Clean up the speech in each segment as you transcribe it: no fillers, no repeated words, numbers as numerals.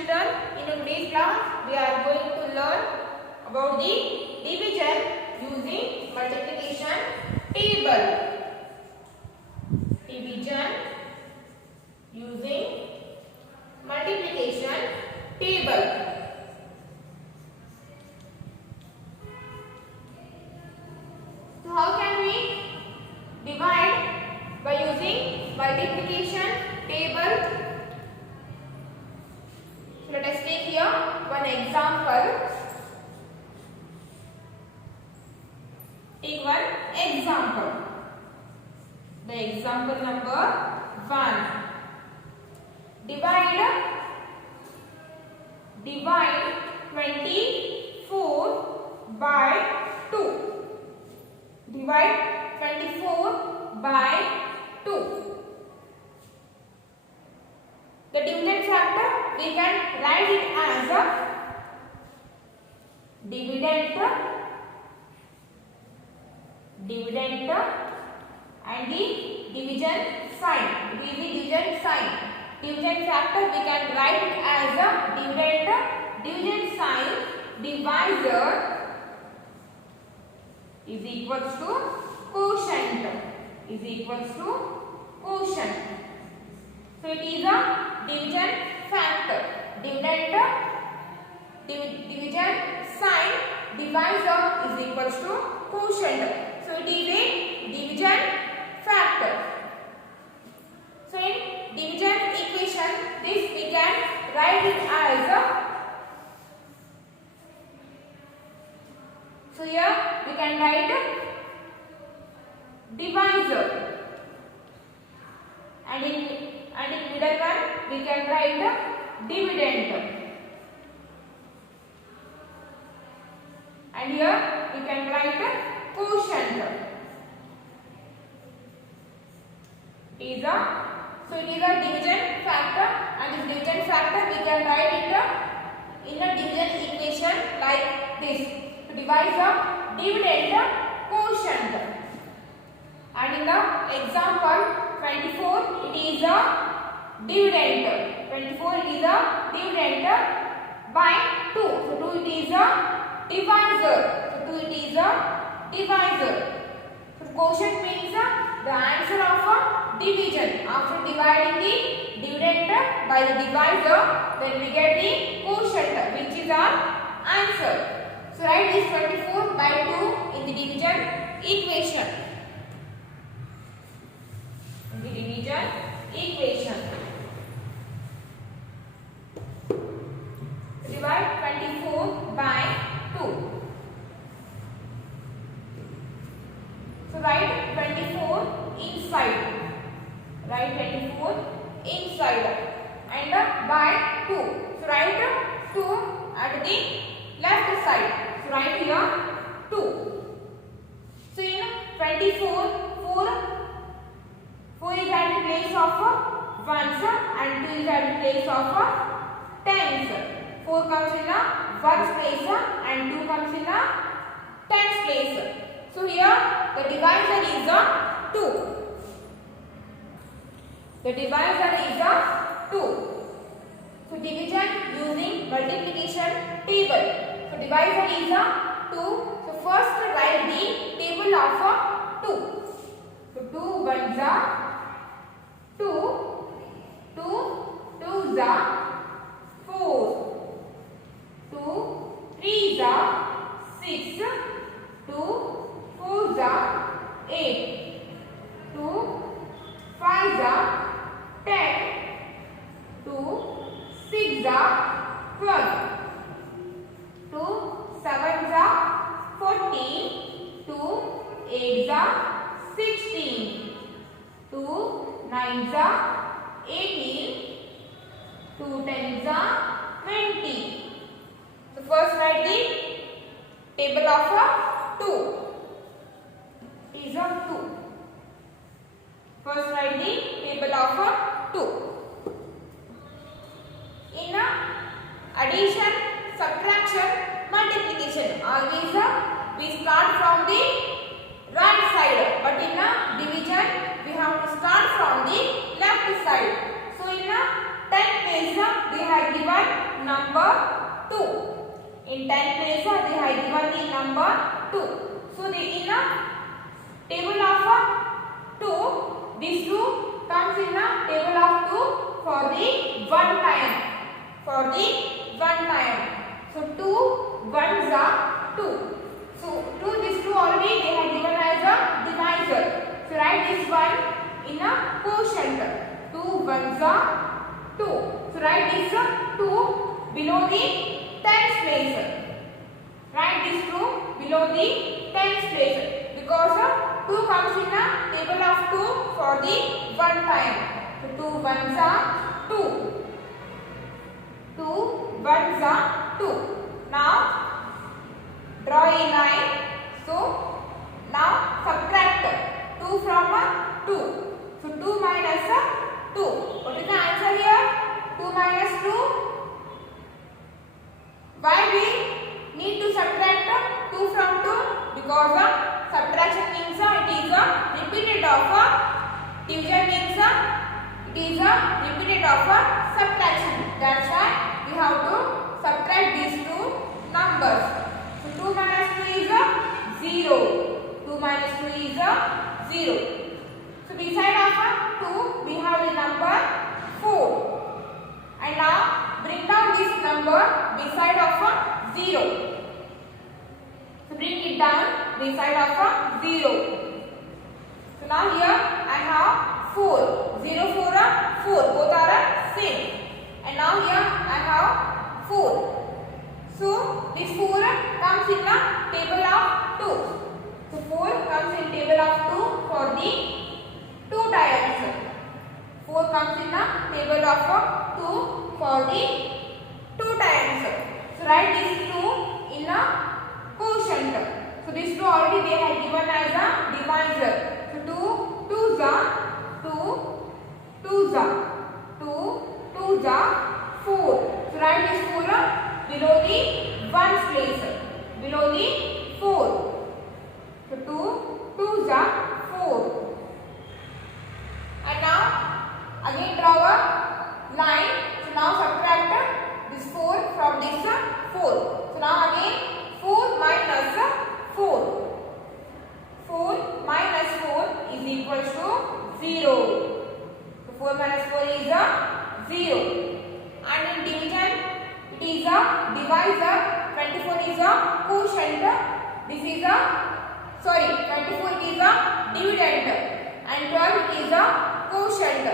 children, in today's class we are going to learn about the division using multiplication table. Division using multiplication table. So how can we divide by using multiplication table? So let us take here one example. Take one example. The example number 1. Divide 24 by 2. Divide 24 by 2. The dividend factor, we can write it as a dividend and the division sign. It is the division sign. Division factor, we can write it as a division sign divisor is equals to quotient. Is equals to quotient. So it is a division factor. Division sign divisor is equals to quotient. So it is a division factor. So in division equation, this we can write it as a. So here we can write divisor, and in middle one we can write dividend, and here we can write quotient. So it is a division factor, and this division factor we can write it in a division equation like this. To divide the dividend quotient. And in the example 24, it is a dividend. 24 it is a dividend by 2. So 2 it is a divisor. So 2 it is a divisor. So quotient means the answer of a division. After dividing the dividend by the divisor, then we get the quotient, which is our answer. So write this 24 by 2 in the division equation. Divide 24 by 2. So write 24 inside. Write 24 inside and by 2. So write 2 at the left side. So write here 2. So in 24, 4 is at the place of ones and 2 is at the place of tens. 4 comes in a ones place and 2 comes in a tens place. So here the divisor is a 2. The divisor is a 2. So division using multiplication table. So divisor is a 2. So first write the table of 2. So 2 ones are 2, 2 twos are 4, 2 threes are 6, 2 fours are 8, 2 fives are 10, 2 six are 12, 2 sevens are 14, 2 eights are 16, 2 nines are 18, 2 tens are 20. So first write the table of 2. Is of 2. First write the table of 2. In addition, subtraction, multiplication, always we start from the right side, but in division we have to start from the left side. So in 10 place we have given In 10 place they have given the number 2. So in a table of 2, this 2 comes in a table of 2 for the one time. For the one time. So 2 ones are 2. So this 2 already they have given as a divisor. So write this one in a quotient. 2 ones are 2. So write this 2 below the tens place. Write this 2 below the tens place because 2 comes in a table of 2 for the one time. So 2 ones are 2. 2 ones are 2. Now draw a line. So now subtract 2 from 2. So 2 minus 2. What is the answer here? 2 minus 2. Why we need to subtract 2 from 2? Because subtraction means it is a repeated of division means it is a repeated of subtraction. That's why we have to subtract these two numbers. So 2 minus 2 is 0. 2 minus 2 is 0. So beside of 2 we have the number 4. And now bring down this number beside of 0. So bring it down beside of 0. So now here I have 4. 0, 4 are 4. Both are same. And now here I have 4. So this 4 comes in the table of 2. So 4 comes in table of 2 for the 2 times. 4 comes in the table of 2 for the 2 times. So write this 2 in a quotient. So this 2 already they have given as a divisor. So 2 2s are 2 2s are 2 2s are 4. So write this 4 below the ones place. Below the 4. So 2 2s are 4. And now again draw a line. So now subtract this 4 from this 4. So now again 4 minus 4. 4 minus 4 is equal to 0. So 4 minus 4 is 0. And in division it is a divisor. 24 is a quotient. This is a 24 is a dividend and 12 is a quotient.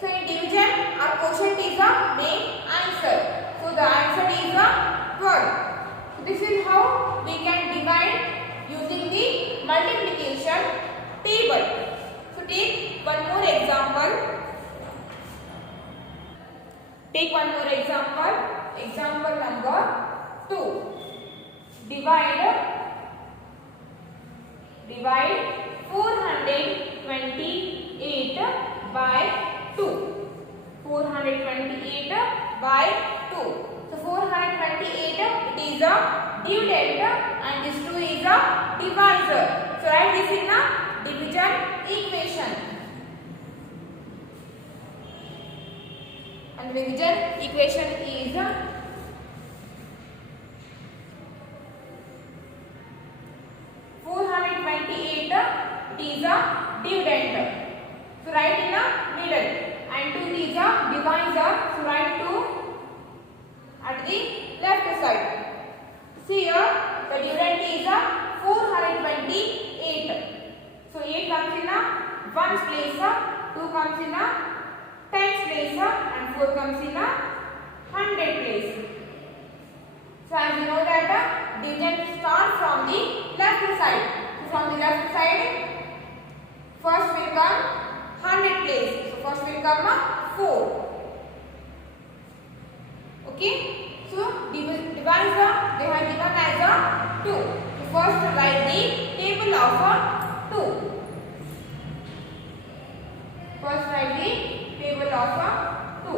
So in division our quotient is a main answer. So the answer is a 12. So this is how we can divide using the multiplication table. So take one more example. Take one more example. Example number 2. Divide 428 by 2. 428 by 2. So 428 it is a dividend and this 2 is a divisor. So write this in a division equation. And the division equation is 428 it is a dividend. So write in a middle and 2 is a divisor. So write 2 at the left side. See here the dividend is a 428. So 8 comes in a ones place, 2 comes in a tens place and 4 comes in a hundred place. So as you know that division starts from the left side. So from the left side first will come 100 place. So first will come 4. Okay. So divisor they have given as a 2. So first write the table of 2. First write the table of 2.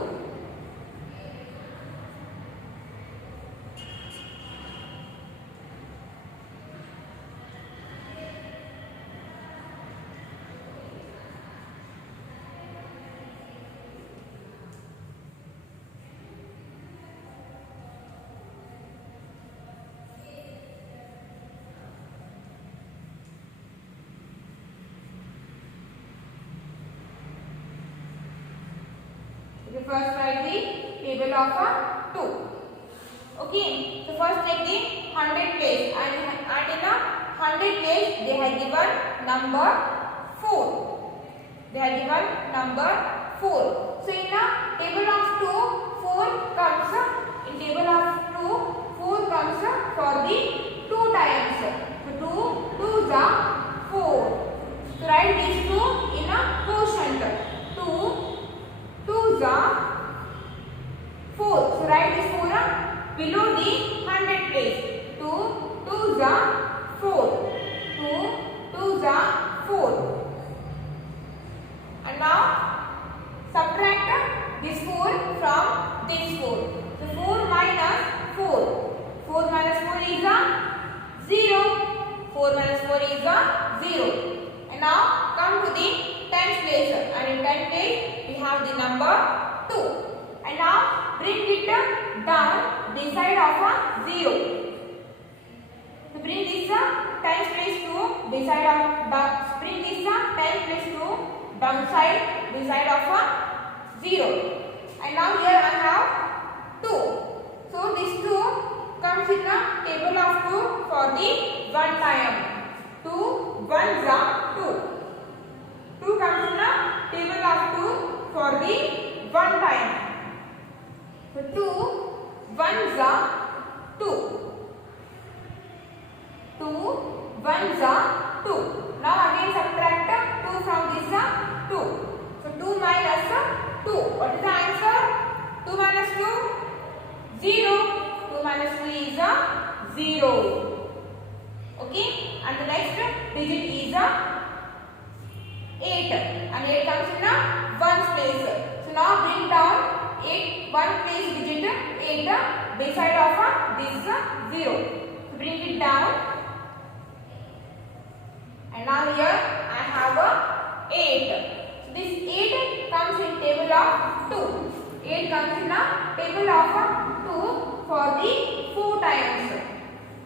first write the table of 2. Okay, so first take the 100 place, and in a 100 place they have given number 4. They have given number 4. So in a table of 2, 4 comes. In table of 2, 4 comes for the 2 times. So 2 2s are 4. So write these 2 in a quotient. 2 2s are 4. So write this 4 below the 100 place. 2 2s are 4. 2 2s are 4. And now subtract this 4 from this 4. So 4 minus 4. 4 minus 4 is a 0. 4 minus 4 is a 0. And now come to the 10th place. And in 10th place we have the number 2. And now bring it down beside of a 0. So bring this 10th place to beside of bring this 10th place to downside beside of a 0. And now here I have 2. So this 2 comes in the table of 2 for the 1 time. 2 1s are 2. 2 comes in the table of 2 for the 1 time. So 2 1s are 2. 2 1s are 2. Now again subtract 2 from this 2. So 2 minus 2. What is the answer? 2 minus 2? 0. 2 minus 2 is 0. Okay. And the next digit is 8. And 8 comes in 1's place. So now bring down 8 1 place digit 8 beside of this 0. So bring it down. And now here I have 8. So this 8 comes in table of 2. 8 comes in a table of 2 for the 4 times.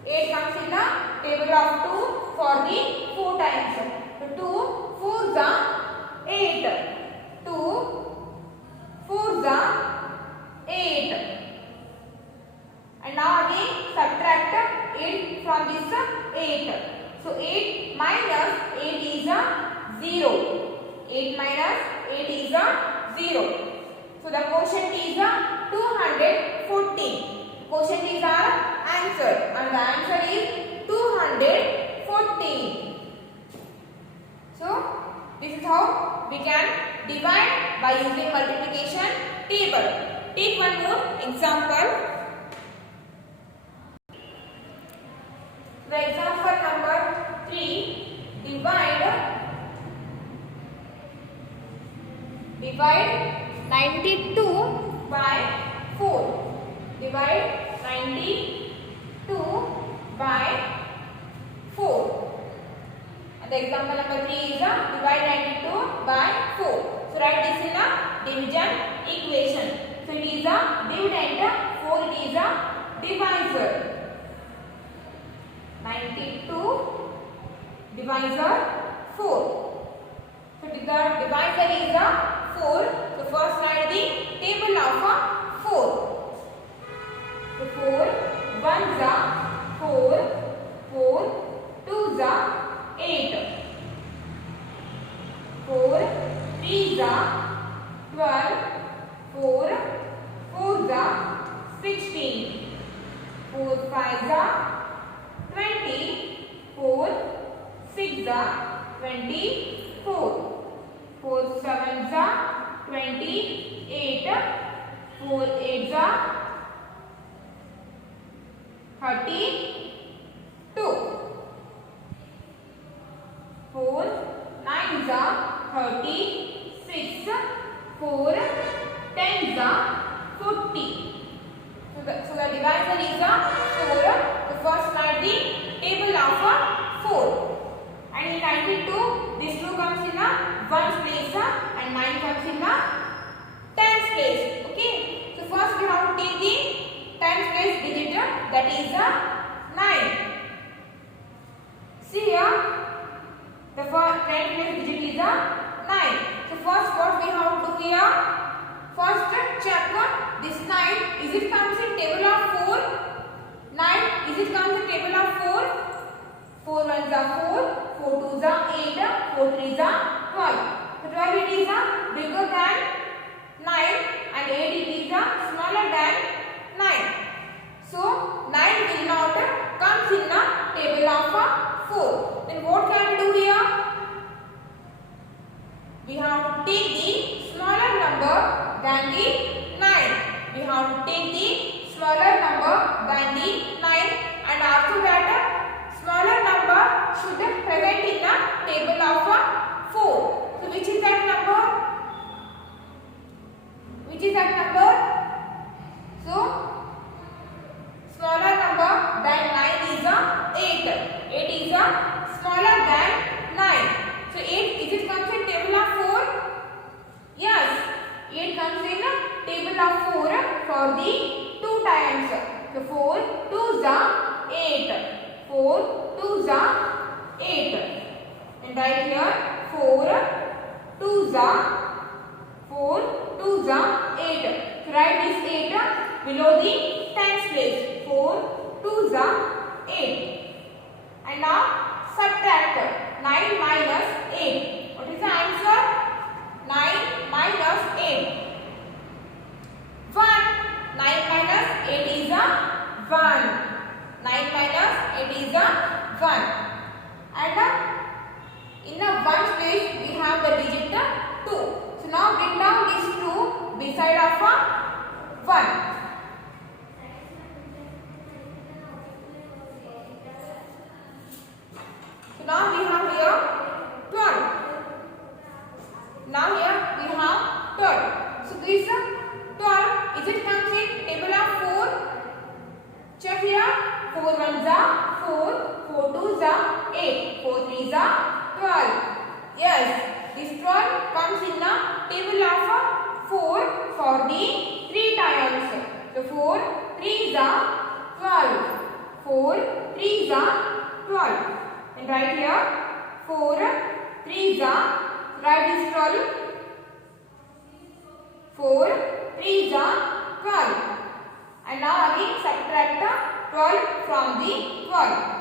8 comes in a table of 2 for the 4 times. So 2 4s are 8. 2 4s are 8. And now again subtract 8 from this 8. So 8 minus 8 is 0. 8 minus 8 is 0. So the quotient is 214. Quotient is our answer, and the answer is 214. So this is how we can divide by using multiplication table. Take one more example. The example number 3, divide 92 by 4. Divide 92 by 4. And the example number 3 is divide 92 by 4. So write this in a division equation. So it is a dividend, 4 it is a divisor. 92 divisor 4. So the divisor is 4. So first write the table of 4. So 4 1s are 4. 4 2s are 8. 4 3s are 12. 4 4s are 16. 4 5s are 20. 4 6s are 24. 4 7s are 28. 4 8s are 32. 4 9s are 36. 4 10s are 40. So the divisor is 4. So first write the table of 4. And in 92, this 2 comes in 1's place and 9 comes in 10's place. Okay. So first we have to take the 10's place digit, that is 9. See here, the 10's place digit is 9. So first what we have to do here? First a 12. So 12 it is a bigger than 9 and 8 it is a smaller than 9. So 9 will not comes in the table of 4. Then what can we do here? We have to take the smaller number than the 9. We have to take the smaller number than the 9 and after that smaller number should be present in the table of 4. So which is that number? Which is that number? So smaller number than 9 is 8. 8 is smaller than 9. So 8 is it comes in table of 4? Yes, 8 comes in table of 4 for the 2 times. So 4 2s are 8. 4 2s are 8. And right here 4 2s are 8. So write this 8 below the tens place. 4 2s are 8. And now subtract 9 minus 8. What is the answer? 9 minus 8. 1. 9 minus 8 is a 1. 9 minus 8 is a 1. And in the 1's place we have the digit 2. So now bring down this 2 beside of 1. So now we have here 12. Now here we have 12. So this 12 is it comes in table of 4? Check here. 4 1s are 4. 4 2s are 8. 4 3s are 12. Yes, this 12 comes in the table of 4 for the 3 times. So 4 3s are 12. 4 3s are 12. And right here 4 3s are, write this 12. 4 3s are 12. And now again subtract 12 from the 12.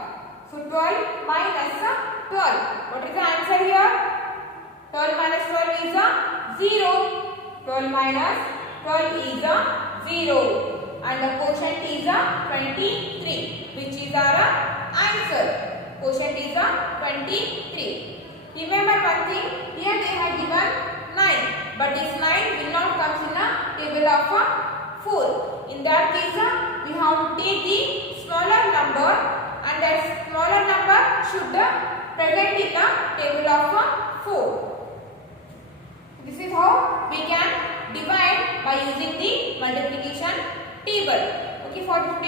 So 12 minus 12. What is the answer here? 12 minus 12 is 0. 12 minus 12 is 0. And the quotient is 23, which is our answer. Quotient is 23. Remember one thing, here they have given 9, but this 9 will not come in a table of 4. In that case, we have to take the smaller number and that smaller number should present in the table of 4. This is how we can divide by using the multiplication table. Okay, for